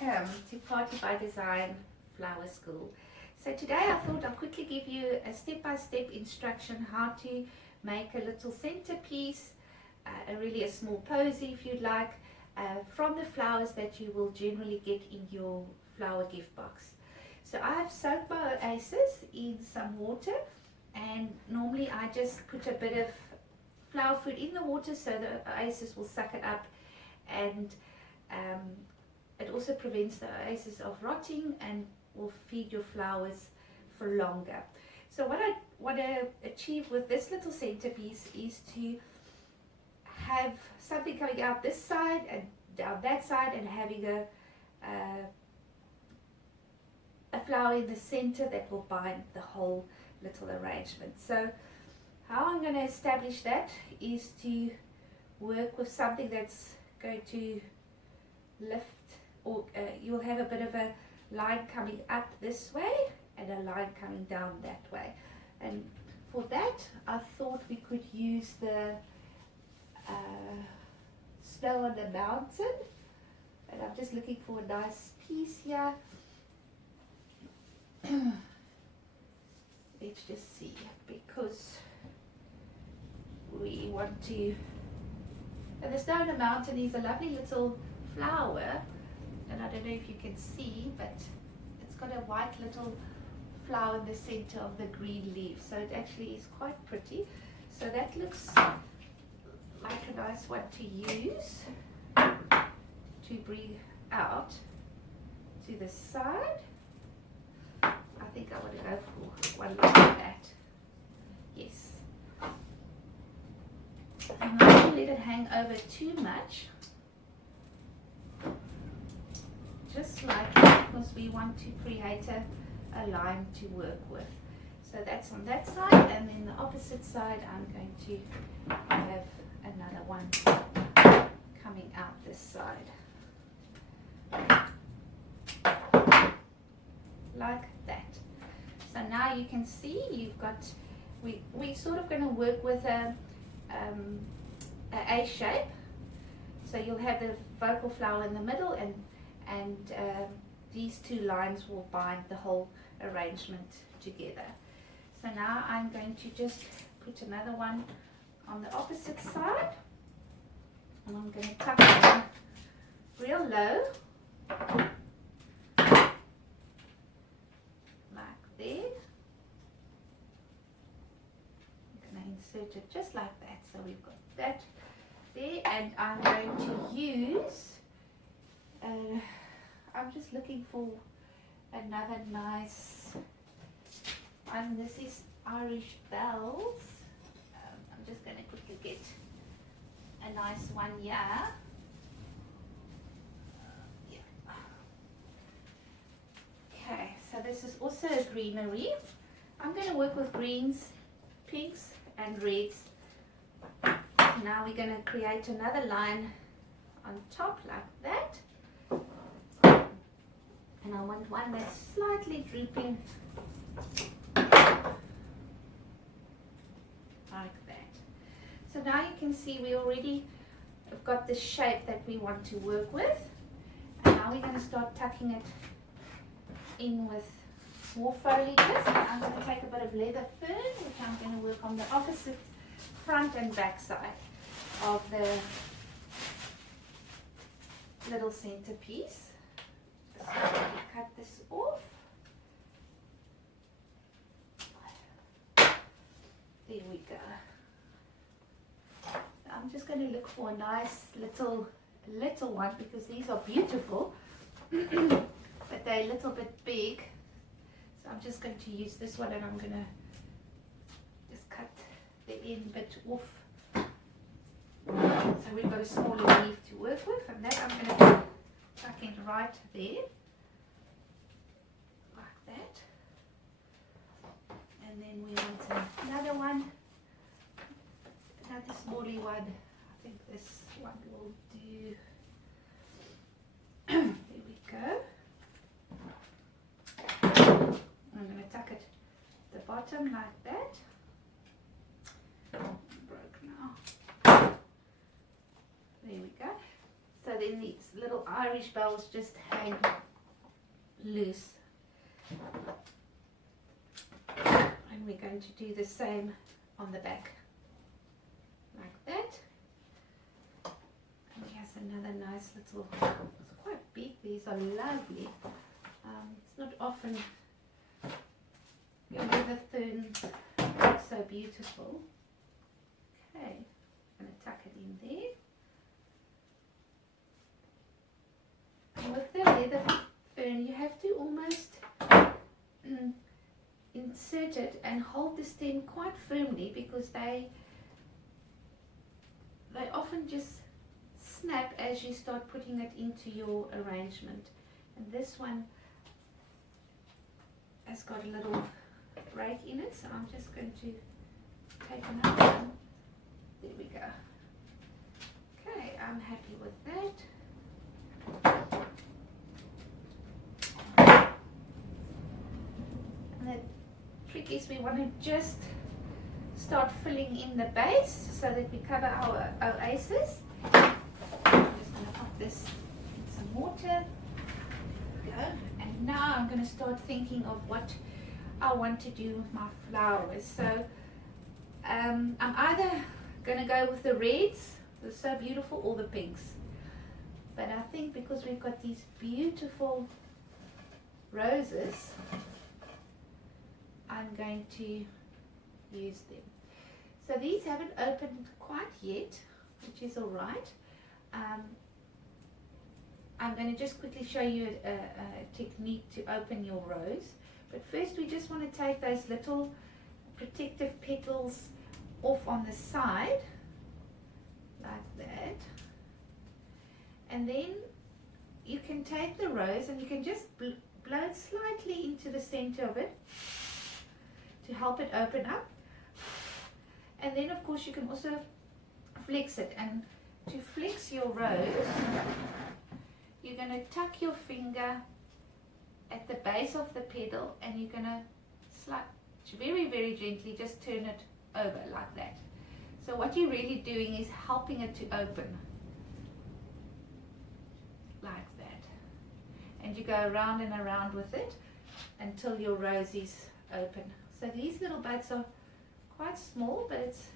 Welcome to Party by Design Flower School. So today I thought I'll quickly give you a step-by-step instruction how to make a little centerpiece, really a small posy if you'd like, from the flowers that you will generally get in your flower gift box. So I have soaked my oasis in some water, and normally I just put a bit of flower food in the water so the oasis will suck it up, and it also prevents the oasis of rotting and will feed your flowers for longer. So what I want to achieve with this little centerpiece is to have something coming out this side and down that side, and having a flower in the center that will bind the whole little arrangement. So how I'm going to establish that is to work with something that's going to lift, or you'll have a bit of a line coming up this way and a line coming down that way. And for that I thought we could use the Snow on the Mountain, and I'm just looking for a nice piece here. Let's just see, because we want to, and the Snow on the Mountain is a lovely little flower, and I don't know if you can see, but it's got a white little flower in the center of the green leaf, so it actually is quite pretty. So that looks like a nice one to use to bring out to the side. I think I want to go for one like that. Yes. I'm not going to let it hang over too much, just like that, because we want to create a line to work with. So that's on that side, and then the opposite side I'm going to have another one coming out this side, like that. So now you can see you've got, we're sort of going to work with a shape. So you'll have the vocal flower in the middle, and these two lines will bind the whole arrangement together. So now I'm going to just put another one on the opposite side, and I'm going to tuck it in real low, like there. I'm going to insert it just like that. So we've got that there, and I'm going to use, I'm just looking for another nice one. This is Irish Bells. I'm just going to quickly get a nice one here. Okay, so this is also a greenery. I'm going to work with greens, pinks and reds. Now we're going to create another line on top like that. And I want one that's slightly drooping like that. So now you can see we already have got the shape that we want to work with, and now we're going to start tucking it in with more foliages. I'm going to take a bit of leather fern, which I'm going to work on the opposite front and back side of the little centerpiece. So I'm going to cut this off. There we go. I'm just going to look for a nice little one, because these are beautiful, but they're a little bit big. So I'm just going to use this one, and I'm going to just cut the end bit off. So we've got a smaller leaf to work with, and that I'm going to tuck in right there, like that. And then we want another one, another smaller one. I think this one will do. There we go. I'm going to tuck it at the bottom like that. Broke now. There we go. So then these little Irish bells just hang loose. And we're going to do the same on the back, like that. And here's another nice little, it's quite big, these are lovely. It's not often your leather ferns look so beautiful. Okay, I'm going to tuck it in there. And with the leather fern, you have to almost insert it and hold the stem quite firmly, because they often just snap as you start putting it into your arrangement. And this one has got a little break in it, so I'm just going to take another one. There we go. Okay, I'm happy with that. And the trick is we want to just start filling in the base so that we cover our oasis. I'm just going to pop this in some water. Go. And now I'm going to start thinking of what I want to do with my flowers. So I'm either going to go with the reds, they're so beautiful, or the pinks. But I think because we've got these beautiful roses, I'm going to use them. So these haven't opened quite yet, which is all right. I'm going to just quickly show you a technique to open your rose. But first we just want to take those little protective petals off on the side, like that. And then you can take the rose and you can just blow it slightly into the center of it to help it open up. And then of course you can also flex it. And to flex your rose, you're going to tuck your finger at the base of the petal, and you're going to very, very gently just turn it over like that. So what you're really doing is helping it to open like that. And you go around and around with it until your rose is open. So these little buds are quite small, but it's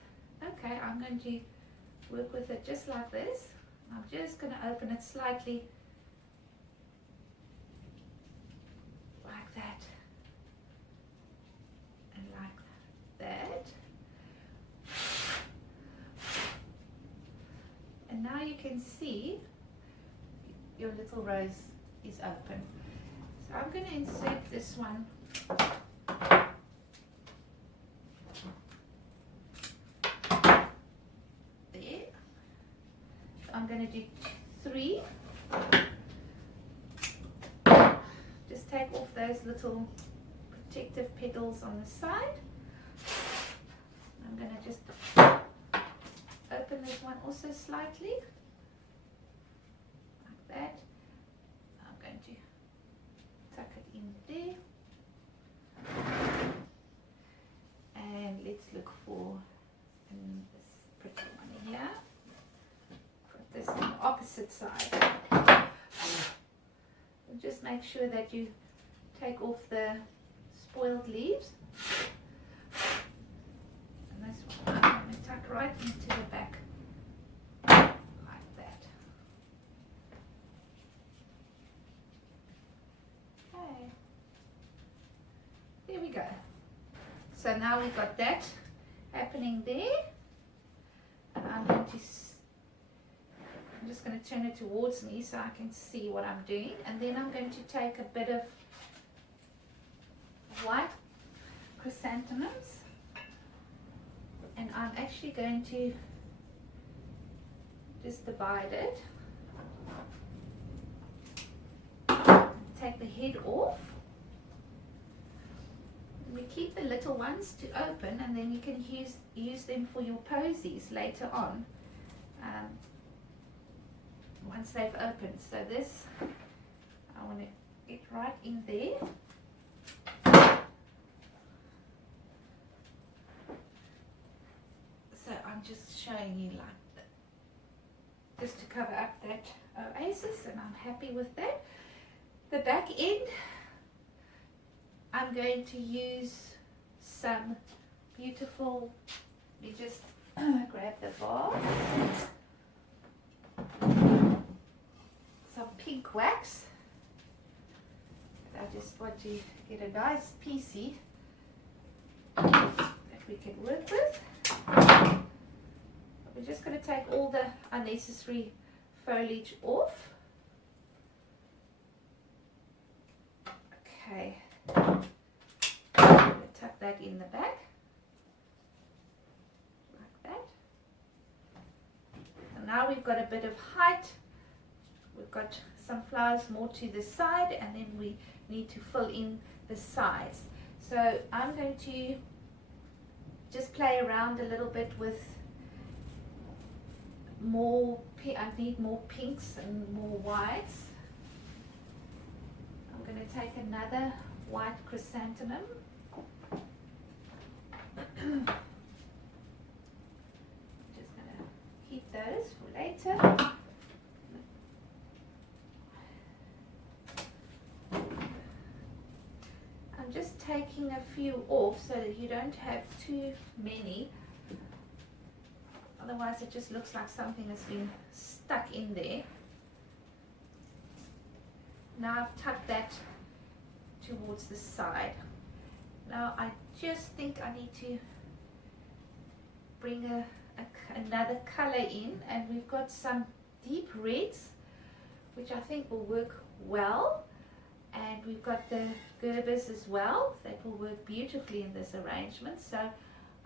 okay. I'm going to work with it just like this. I'm just going to open it slightly like that and like that. And now you can see your little rose is open. So I'm going to insert this one there. So I'm going to do 3. Just take off those little protective petals on the side. I'm going to just open this one also slightly like that. I'm going to tuck it in there, and let's look for this pretty one here. Put this on the opposite side. And just make sure that you take off the spoiled leaves. And this one I'm going to tuck right into the back like that. Okay, there we go. So now we've got that happening there, and I'm just going to turn it towards me so I can see what I'm doing. And then I'm going to take a bit of white chrysanthemums, and I'm actually going to just divide it, take the head off. We keep the little ones to open, and then you can use them for your posies later on, once they've opened. So this, I want to get right in there. So I'm just showing you like just to cover up that oasis, and I'm happy with that. The back end, I'm going to use some beautiful, let me just grab the vase, some pink wax. I just want to get a nice piecey that we can work with. We're just going to take all the unnecessary foliage off. Okay, I'm going to tuck that in the back, like that. So now we've got a bit of height. We've got some flowers more to the side, and then we need to fill in the sides. So I'm going to just play around a little bit with more, I need more pinks and more whites. I'm going to take another white chrysanthemum. Just going to keep those for later. I'm just taking a few off so that you don't have too many. Otherwise it just looks like something has been stuck in there. Now I've tucked that towards the side. Now I just think I need to bring another color in, and we've got some deep reds which I think will work well, and we've got the gerbers as well that will work beautifully in this arrangement. So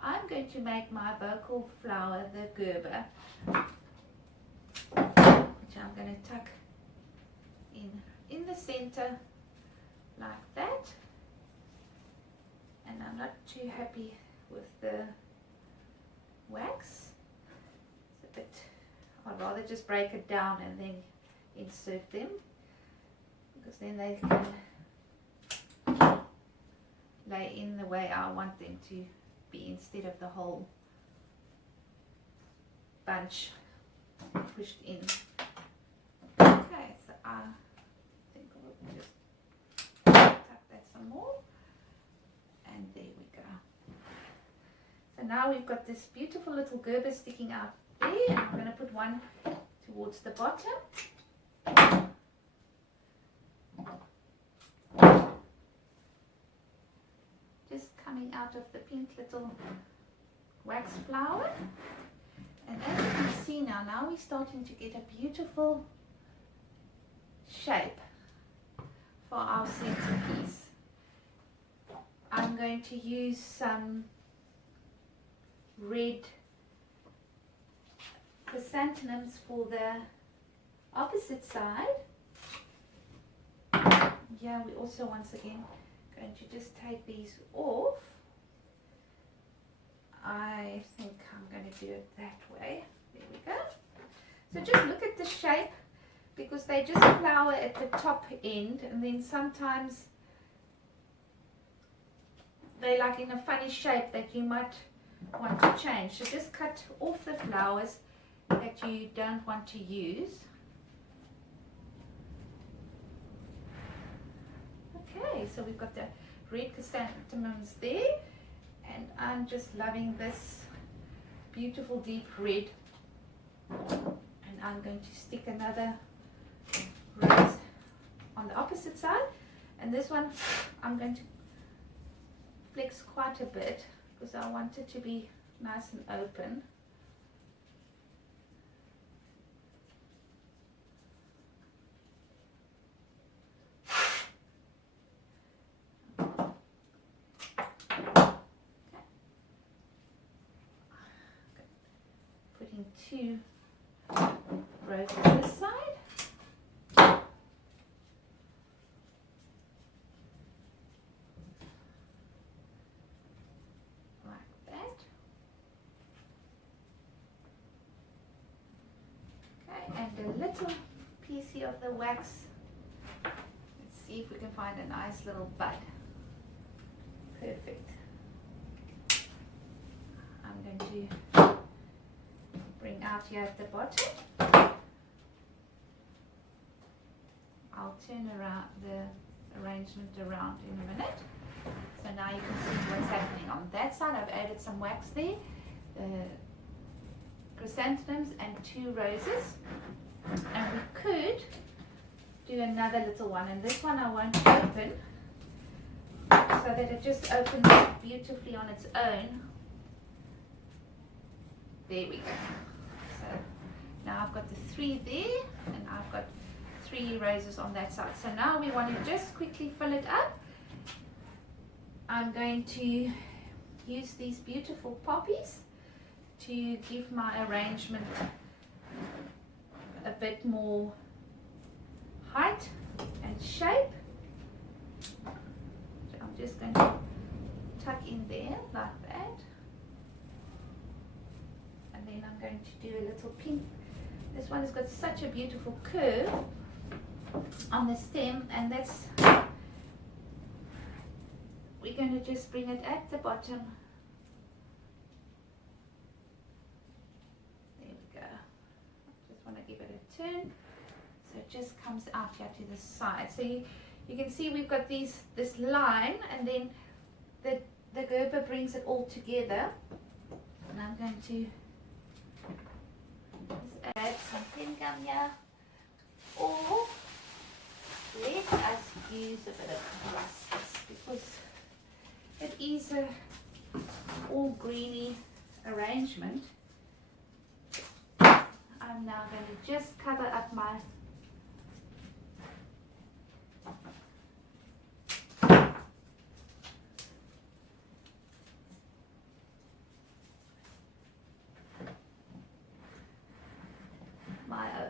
I'm going to make my vocal flower the gerber, which I'm going to tuck in the center like that. And I'm not too happy with the wax. It's a bit, I'd rather just break it down and then insert them, because then they can lay in the way I want them to be, instead of the whole bunch pushed in. Okay, so I think we'll just tuck that some more, and there we go. So now we've got this beautiful little gerber sticking out there, and I'm going to put one towards the bottom. Just coming out of the pink little wax flower. And as you can see now we're starting to get a beautiful shape for our centerpiece. I'm going to use some red chrysanthemums for the opposite side. Yeah, we also once again going to just take these off. I think I'm going to do it that way. There we go. So just look at the shape, because they just flower at the top end, and then sometimes they're like in a funny shape that you might want to change. So just cut off the flowers that you don't want to use. Okay, so we've got the red chrysanthemums there, and I'm just loving this beautiful deep red, and I'm going to stick another rose on the opposite side, and this one I'm going to flex quite a bit because I want it to be nice and open. Putting two roses this side. Like that. Okay, and a little piece of the wax. Let's see if we can find a nice little bud. Perfect. I'm going to bring out here at the bottom. turn around the arrangement around in a minute. So now you can see what's happening on that side. I've added some wax there, chrysanthemums and 2 roses. And we could do another little one, and this one I won't open, so that it just opens beautifully on its own. There we go. So now I've got the 3 there, and I've got 3 roses on that side. So now we want to just quickly fill it up. I'm going to use these beautiful poppies to give my arrangement a bit more height and shape. So I'm just going to tuck in there like that, and then I'm going to do a little pink. This one has got such a beautiful curve on the stem, and that's, we're going to just bring it at the bottom. There we go. I just want to give it a turn so it just comes out here to the side. So you can see we've got this line, and then the Gerber brings it all together. And I'm going to just add some pin gum here, or let us use a bit of rustus, because it is a all greeny arrangement. I'm now going to just cover up my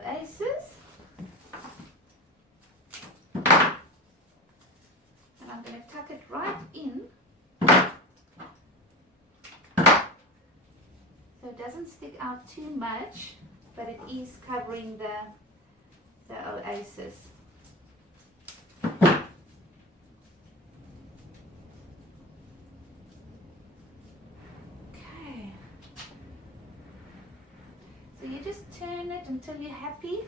oasis, and I'm going to tuck it right in so it doesn't stick out too much, but it is covering the oasis. Okay, so you just turn it until you're happy.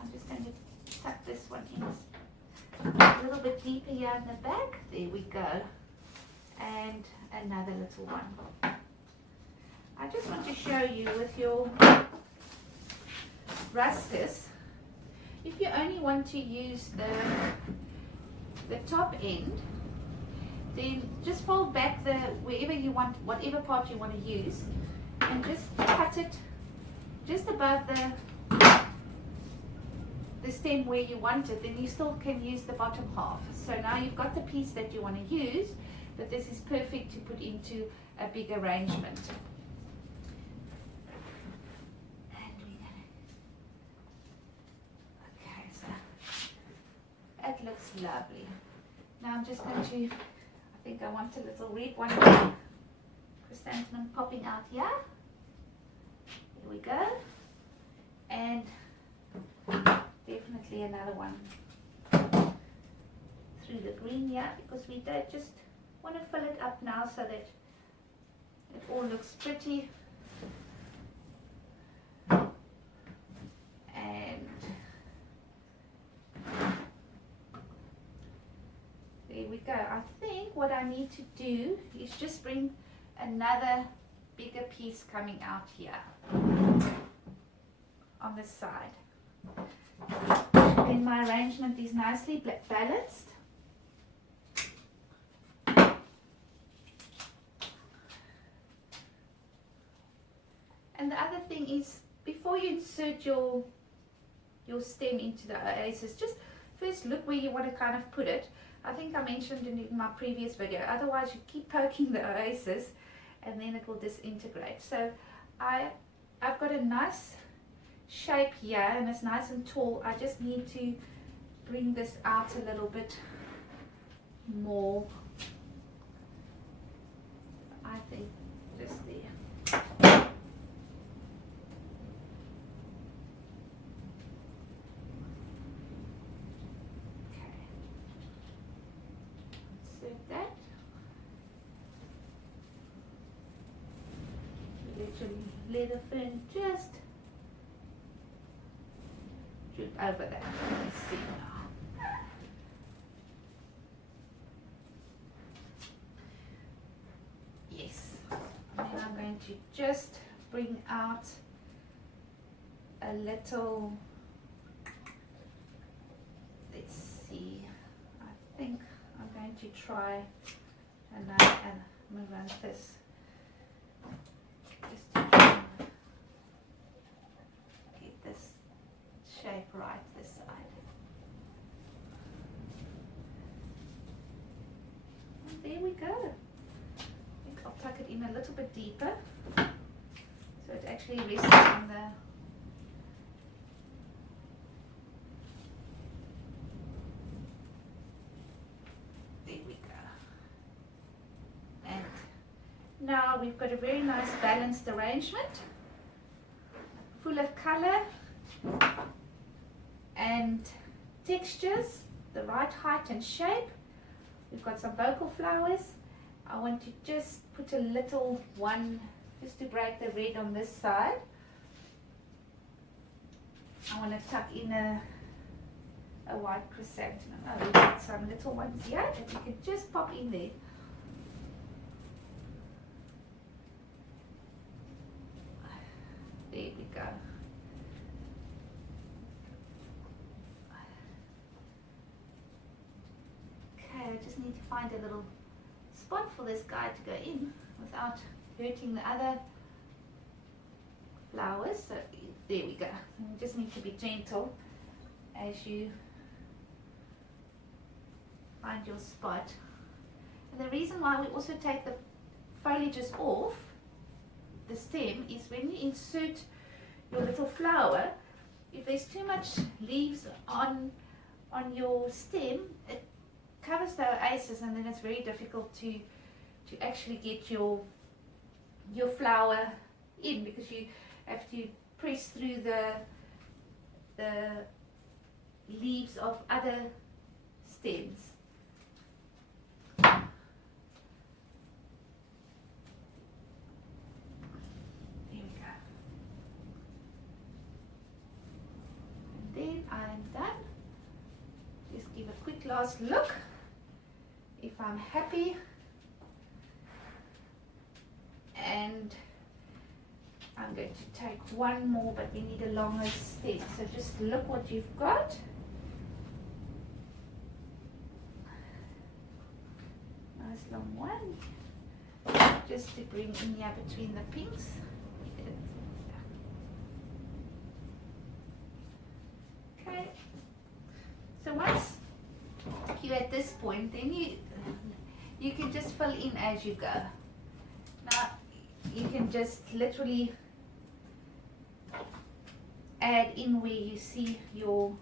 I'm just going to tuck this one in a little bit deeper here in the back. There we go. And another little one. I just want to show you with your rustus, if you only want to use the top end, then just fold back wherever you want, whatever part you want to use, and just cut it just above the stem where you want it. Then you still can use the bottom half. So now you've got the piece that you want to use, but this is perfect to put into a big arrangement. And we're gonna, okay, so it looks lovely. Now I'm just going to, I think I want a little red one, chrysanthemum popping out here. Here we go. And definitely another one through the green here, because we don't just want to fill it up now so that it all looks pretty. And there we go. I think what I need to do is just bring another bigger piece coming out here on this side. Then my arrangement is nicely balanced. And the other thing is, before you insert your stem into the oasis, just first look where you want to kind of put it. I think I mentioned in my previous video, otherwise you keep poking the oasis and then it will disintegrate. So I've got a nice shape here, and it's nice and tall. I just need to bring this out a little bit more. I think just there. Okay, insert that. Literally leather fern just shoot over that. Let's see now. Yes. And then I'm going to just bring out a little, let's see, I think I'm going to try another amaranthus just to try and get this shape right this side. And there we go. I think I'll tuck it in a little bit deeper so it actually rests on the now we've got a very nice balanced arrangement, full of color and textures, the right height and shape. We've got some vocal flowers. I want to just put a little one, just to break the red on this side. I want to tuck in a white chrysanthemum. Oh, we've got some little ones here that you can just pop in there. There we go. Okay, I just need to find a little spot for this guy to go in without hurting the other flowers. So there we go. You just need to be gentle as you find your spot. And the reason why we also take the foliages off the stem is when you insert your little flower, if there's too much leaves on your stem, it covers the oasis, and then it's very difficult to actually get your flower in, because you have to press through the leaves of other stems. Then I'm done. Just give a quick last look if I'm happy, and I'm going to take one more, but we need a longer stem, so just look what you've got. Nice long one, just to bring in here between the pinks. Okay, so once you're at this point, then you can just fill in as you go. Now you can just literally add in where you see your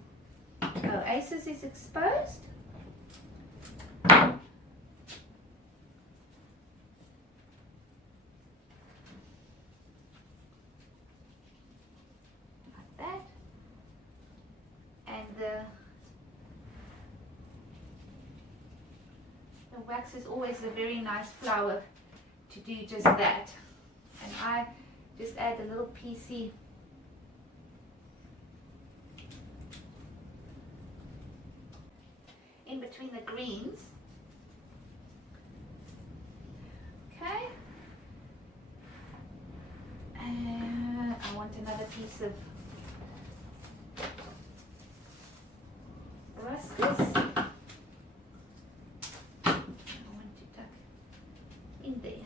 oasis is exposed. The wax is always a very nice flower to do just that, and I just add a little piecey in between the greens. Okay, and I want another piece of ruscus. I want to tuck in there.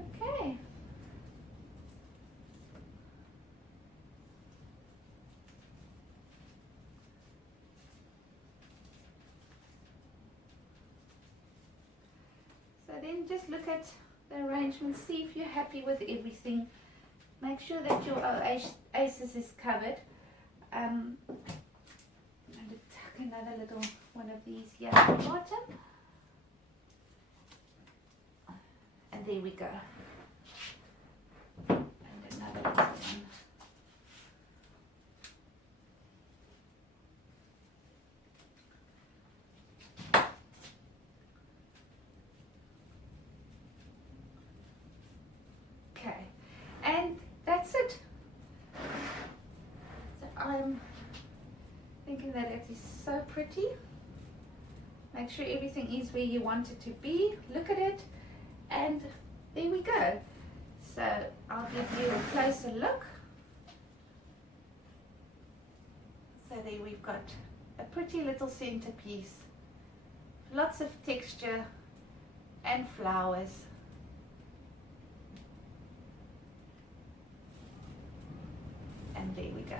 Okay. So then just look at the arrangement, see if you're happy with everything. Make sure that your oasis is covered. I'm going to tuck another little one of these here at the bottom. And there we go. And another little one. Okay, and that's it. that it is so pretty. Make sure everything is where you want it to be. Look at it, and there we go. So I'll give you a closer look. So there we've got a pretty little centerpiece. Lots of texture and flowers. And there we go.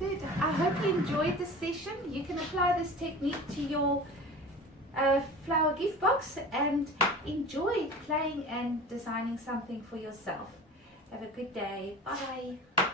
Good. I hope you enjoyed this session. You can apply this technique to your flower gift box and enjoy playing and designing something for yourself. Have a good day. Bye.